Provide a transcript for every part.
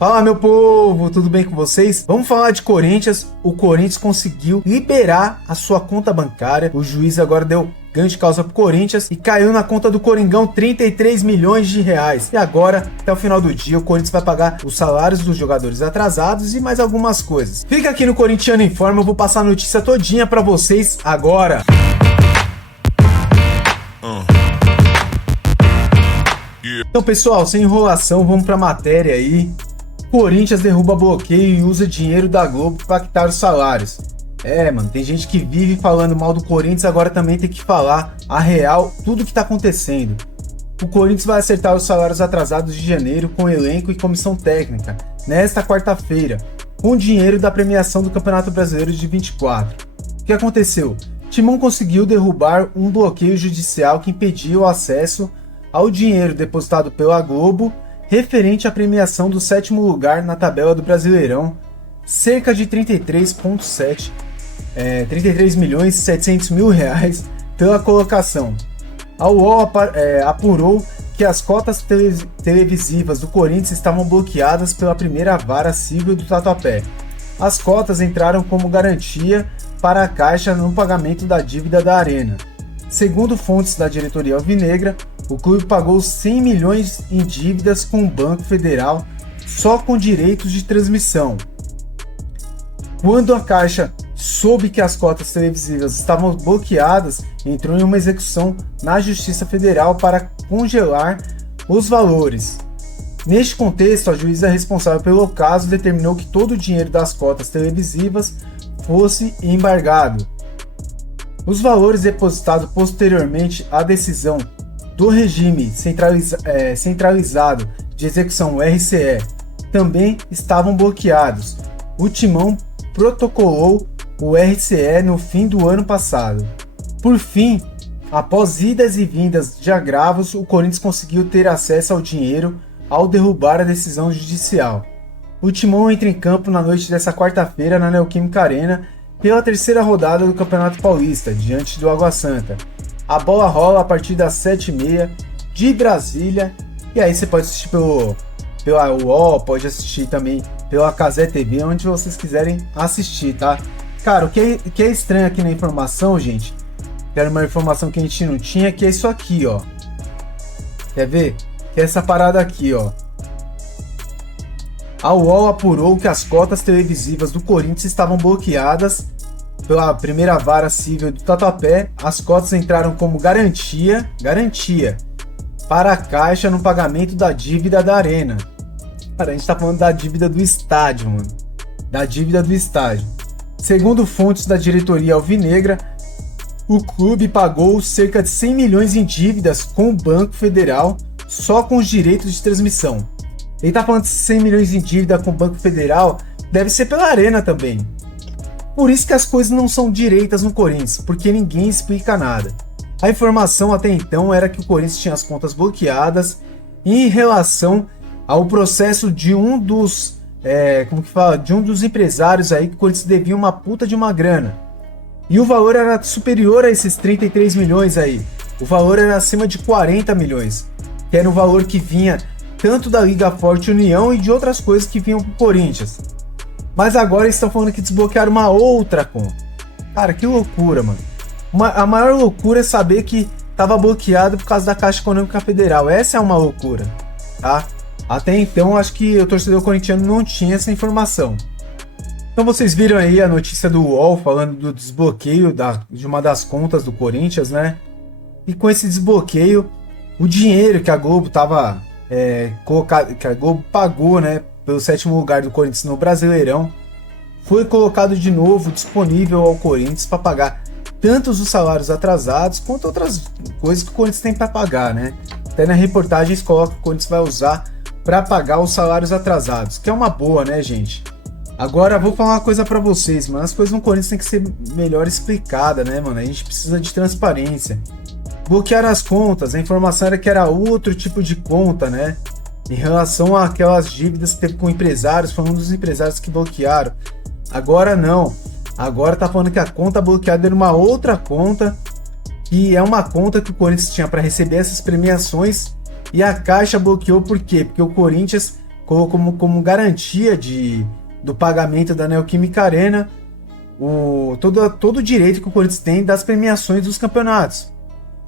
Fala, meu povo, tudo bem com vocês? Vamos falar de Corinthians. O Corinthians conseguiu liberar a sua conta bancária. O juiz agora deu ganho de causa pro Corinthians e caiu na conta do Coringão 33 milhões de reais. E agora, até o final do dia, o Corinthians vai pagar os salários dos jogadores atrasados e mais algumas coisas. Fica aqui no Corintiano Informa, eu vou passar a notícia todinha pra vocês agora. Então, pessoal, sem enrolação, vamos pra matéria aí. Corinthians derruba bloqueio e usa dinheiro da Globo para pactar os salários. Mano, tem gente que vive falando mal do Corinthians, agora também tem que falar a real, tudo que tá acontecendo. O Corinthians vai acertar os salários atrasados de janeiro com elenco e comissão técnica, nesta quarta-feira, com dinheiro da premiação do Campeonato Brasileiro de 24. O que aconteceu? Timão conseguiu derrubar um bloqueio judicial que impedia o acesso ao dinheiro depositado pela Globo referente à premiação do 7º lugar na tabela do Brasileirão, cerca de 33 milhões e 700 mil reais pela colocação. A UOL apurou que as cotas televisivas do Corinthians estavam bloqueadas pela primeira vara civil do Tatuapé. As cotas entraram como garantia para a Caixa no pagamento da dívida da Arena. Segundo fontes da diretoria alvinegra, o clube pagou 100 milhões em dívidas com o Banco Federal só com direitos de transmissão. Quando a Caixa soube que as cotas televisivas estavam bloqueadas, entrou em uma execução na Justiça Federal para congelar os valores. Neste contexto, a juíza responsável pelo caso determinou que todo o dinheiro das cotas televisivas fosse embargado. Os valores depositados posteriormente à decisão do regime centralizado de execução RCE também estavam bloqueados. O Timão protocolou o RCE no fim do ano passado. Por fim, após idas e vindas de agravos, o Corinthians conseguiu ter acesso ao dinheiro ao derrubar a decisão judicial. O Timão entra em campo na noite dessa quarta-feira na Neoquímica Arena pela terceira rodada do Campeonato Paulista, diante do Água Santa. A bola rola a partir das 7h30 de Brasília, e aí você pode assistir pela UOL, pode assistir também pela Cazé TV, onde vocês quiserem assistir, tá? Cara, o que é estranho aqui na informação, gente, que era uma informação que a gente não tinha, que é isso aqui, ó. Quer ver? Que é essa parada aqui, ó. A UOL apurou que as cotas televisivas do Corinthians estavam bloqueadas pela primeira vara civil do Tatuapé. As cotas entraram como garantia para a Caixa no pagamento da dívida da Arena. Cara, a gente tá falando da dívida do estádio, mano. Da dívida do estádio. Segundo fontes da diretoria alvinegra, o clube pagou cerca de 100 milhões em dívidas com o Banco Federal só com os direitos de transmissão. Ele tá falando de 100 milhões em dívida com o Banco Federal, deve ser pela Arena também. Por isso que as coisas não são direitas no Corinthians, porque ninguém explica nada. A informação até então era que o Corinthians tinha as contas bloqueadas em relação ao processo de um dos empresários aí que o Corinthians devia uma puta de uma grana. E o valor era superior a esses 33 milhões aí. O valor era acima de 40 milhões, que era o valor que vinha tanto da Liga Forte União e de outras coisas que vinham pro Corinthians. Mas agora eles estão falando que desbloquearam uma outra conta. Cara, que loucura, mano. A maior loucura é saber que estava bloqueado por causa da Caixa Econômica Federal. Essa é uma loucura, tá? Até então, acho que o torcedor corintiano não tinha essa informação. Então vocês viram aí a notícia do UOL falando do desbloqueio de uma das contas do Corinthians, né? E com esse desbloqueio, o dinheiro que a Globo tava... que a Globo pagou, né, pelo 7º lugar do Corinthians no Brasileirão, foi colocado de novo disponível ao Corinthians para pagar tanto os salários atrasados quanto outras coisas que o Corinthians tem para pagar, né? Até na reportagem eles colocam que o Corinthians vai usar para pagar os salários atrasados, que é uma boa, né, gente? Agora vou falar uma coisa para vocês, mano, as coisas no Corinthians tem que ser melhor explicada, né, mano? A gente precisa de transparência. Bloquearam as contas, a informação era que era outro tipo de conta, né? Em relação àquelas dívidas que teve com empresários, foi um dos empresários que bloquearam. Agora não. Agora tá falando que a conta bloqueada era uma outra conta, que é uma conta que o Corinthians tinha para receber essas premiações, e a Caixa bloqueou por quê? Porque o Corinthians colocou como garantia do pagamento da Neoquímica Arena todo o direito que o Corinthians tem das premiações dos campeonatos.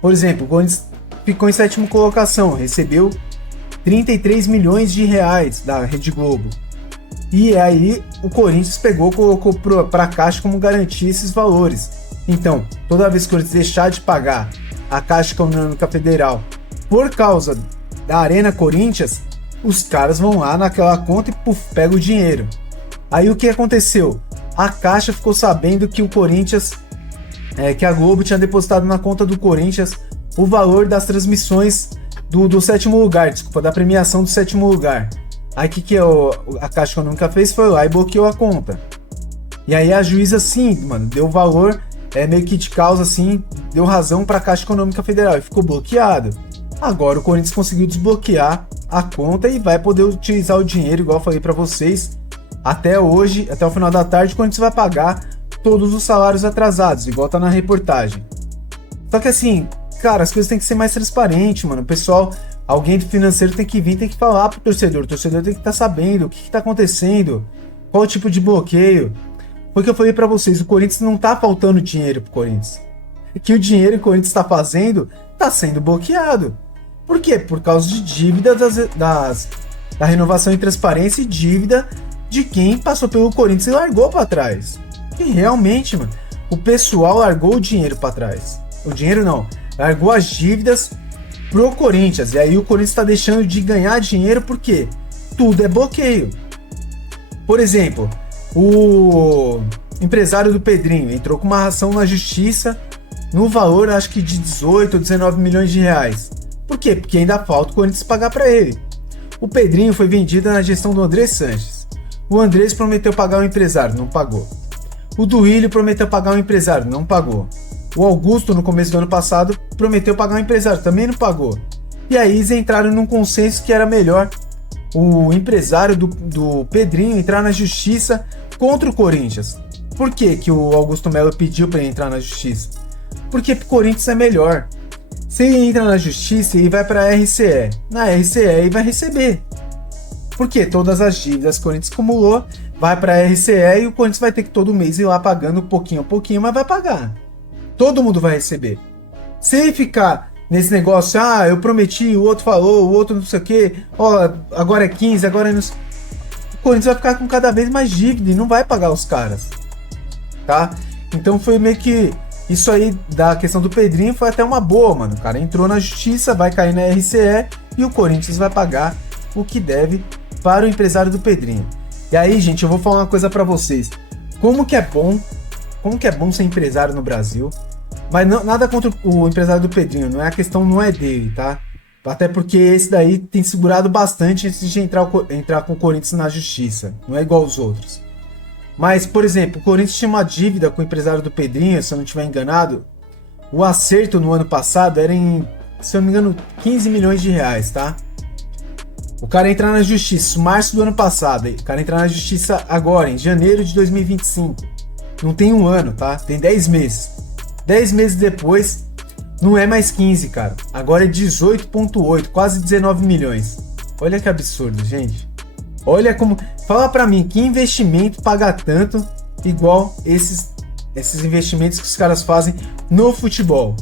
Por exemplo, o Corinthians ficou em 7ª colocação, recebeu 33 milhões de reais da Rede Globo. E aí o Corinthians colocou para a Caixa como garantia esses valores. Então, toda vez que o Corinthians deixar de pagar a Caixa Econômica Federal por causa da Arena Corinthians, os caras vão lá naquela conta e pega o dinheiro. Aí o que aconteceu? A Caixa ficou sabendo que o Corinthians, que a Globo tinha depositado na conta do Corinthians o valor das transmissões do 7º lugar, da premiação do 7º lugar. Aí o que a Caixa Econômica fez? Foi lá e bloqueou a conta. E aí a juíza, sim, mano, deu valor, meio que de causa, assim, deu razão pra Caixa Econômica Federal e ficou bloqueado. Agora o Corinthians conseguiu desbloquear a conta e vai poder utilizar o dinheiro, igual eu falei pra vocês. Até hoje, até o final da tarde, o Corinthians vai pagar todos os salários atrasados, igual tá na reportagem. Só que assim, cara, as coisas têm que ser mais transparentes, mano. O pessoal, alguém do financeiro tem que vir, tem que falar pro torcedor. O torcedor tem que estar sabendo o que tá acontecendo, qual o tipo de bloqueio. Porque eu falei pra vocês, o Corinthians não tá faltando dinheiro pro Corinthians. Que o dinheiro que o Corinthians tá fazendo tá sendo bloqueado. Por quê? Por causa de dívida da renovação e transparência e dívida de quem passou pelo Corinthians e largou pra trás. E realmente, mano, o pessoal largou o dinheiro pra trás. O dinheiro não, largou as dívidas pro Corinthians. E aí o Corinthians tá deixando de ganhar dinheiro porque tudo é bloqueio. Por exemplo, o empresário do Pedrinho entrou com uma ação na justiça no valor, acho que de 18 ou 19 milhões de reais. Por quê? Porque ainda falta o Corinthians pagar para ele. O Pedrinho foi vendido na gestão do Andrés Sanches. O Andrés prometeu pagar o empresário, não pagou. O Duílio prometeu pagar o empresário, não pagou. O Augusto, no começo do ano passado, prometeu pagar o empresário, também não pagou. E aí eles entraram num consenso que era melhor o empresário do Pedrinho entrar na justiça contra o Corinthians. Por que que o Augusto Melo pediu para ele entrar na justiça? Porque o Corinthians é melhor. Se ele entra na justiça, ele vai para a RCE. Na RCE ele vai receber. Porque todas as dívidas que o Corinthians acumulou vai para a RCE e o Corinthians vai ter que todo mês ir lá pagando pouquinho a pouquinho, mas vai pagar. Todo mundo vai receber. Se ele ficar nesse negócio, eu prometi, o outro falou, o outro não sei o que, agora é 15, agora é não sei... O Corinthians vai ficar com cada vez mais dívida e não vai pagar os caras. Tá? Então foi meio que... Isso aí da questão do Pedrinho foi até uma boa, mano. O cara entrou na justiça, vai cair na RCE e o Corinthians vai pagar o que deve para o empresário do Pedrinho. E aí, gente, eu vou falar uma coisa pra vocês. Como que é bom ser empresário no Brasil. Mas não, nada contra o empresário do Pedrinho, a questão não é dele, tá? Até porque esse daí tem segurado bastante antes de entrar com o Corinthians na justiça. Não é igual aos outros. Mas, por exemplo, o Corinthians tinha uma dívida com o empresário do Pedrinho, se eu não estiver enganado. O acerto no ano passado era em, se eu não me engano, 15 milhões de reais, tá? O cara entrar na justiça, março do ano passado. O cara entrar na justiça agora, em janeiro de 2025. Não tem um ano, tá? Tem 10 meses. 10 meses depois, não é mais 15, cara. Agora é 18,8, quase 19 milhões. Olha que absurdo, gente. Olha como... Fala pra mim, que investimento paga tanto igual esses investimentos que os caras fazem no futebol?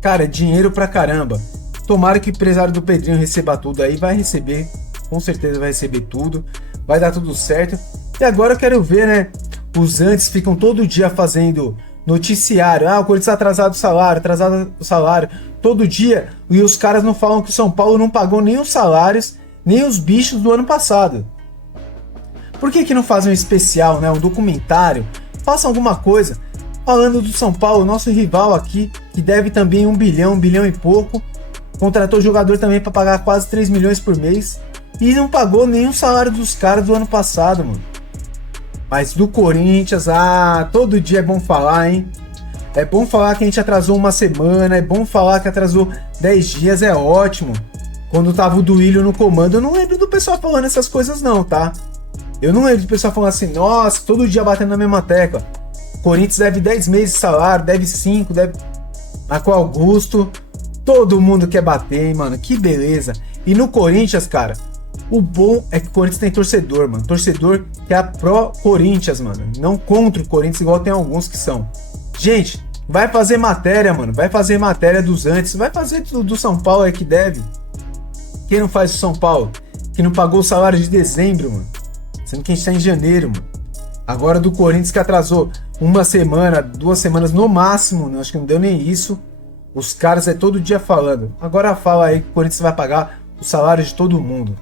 Cara, dinheiro pra caramba. Tomara que o empresário do Pedrinho receba tudo aí. Vai receber, com certeza vai receber tudo. Vai dar tudo certo. E agora eu quero ver, né? Os antes ficam todo dia fazendo noticiário. O Corinthians atrasado o salário. Todo dia. E os caras não falam que o São Paulo não pagou nem os salários, nem os bichos do ano passado. Por que não fazem um especial, né? Um documentário? Façam alguma coisa falando do São Paulo, nosso rival aqui, que deve também 1 bilhão e pouco. Contratou jogador também para pagar quase 3 milhões por mês. E não pagou nenhum salário dos caras do ano passado, mano. Mas do Corinthians, todo dia é bom falar, hein? É bom falar que a gente atrasou uma semana, é bom falar que atrasou 10 dias, é ótimo. Quando tava o Duílio no comando, eu não lembro do pessoal falando essas coisas não, tá? Eu não lembro do pessoal falando assim, nossa, todo dia batendo na mesma tecla. Corinthians deve 10 meses de salário, deve 5, deve... Mas com o Augusto, todo mundo quer bater, hein, mano? Que beleza. E no Corinthians, cara, O bom é que o Corinthians tem torcedor, mano. Torcedor que é pró-Corinthians, mano. Não contra o Corinthians, igual tem alguns que são. Gente, vai fazer matéria, mano. Vai fazer matéria dos antes. Vai fazer do São Paulo aí que deve. Quem não faz o São Paulo? Que não pagou o salário de dezembro, mano. Sendo que a gente tá em janeiro, mano. Agora do Corinthians que atrasou uma semana, 2 semanas no máximo. Acho que não deu nem isso. Os caras é todo dia falando. Agora fala aí que o Corinthians vai pagar o salário de todo mundo.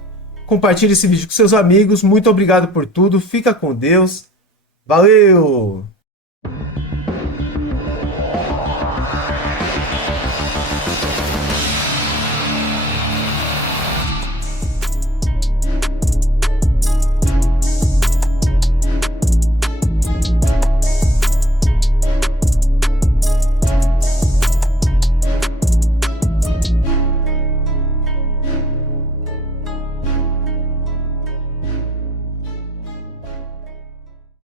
Compartilhe esse vídeo com seus amigos. Muito obrigado por tudo. Fica com Deus. Valeu!